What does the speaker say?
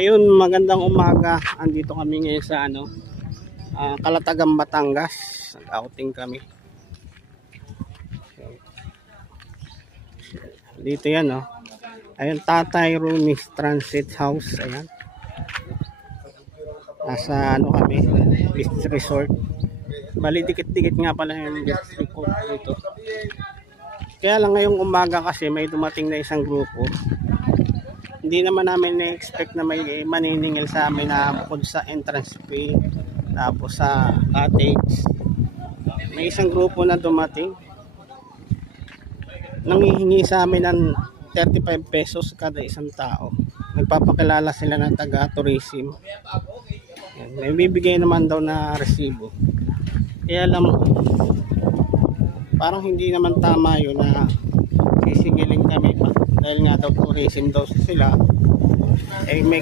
Ayun, magandang umaga. Andito kami ngayon sa Calatagan, Batangas. Nag-outing kami. Dito yan, oh. Ayun, Tatay Rumis Transit House. Ayan. Nasa kami, beach resort. Bali, dikit-dikit nga pala yung beach resort dito. Kaya lang ngayong umaga kasi may dumating na isang grupo. Hindi naman namin na-expect na may maniningil sa amin na bukod sa entrance fee, tapos sa cottage. May isang grupo na dumating. Nanghihingi sa amin ng 35 pesos kada isang tao. Nagpapakilala sila ng taga-tourism. May bibigay naman daw na resibo. Kaya alam mo, parang hindi naman tama yun na sisingilin kami pa. Dahil nga daw tourism daw sila. Eh may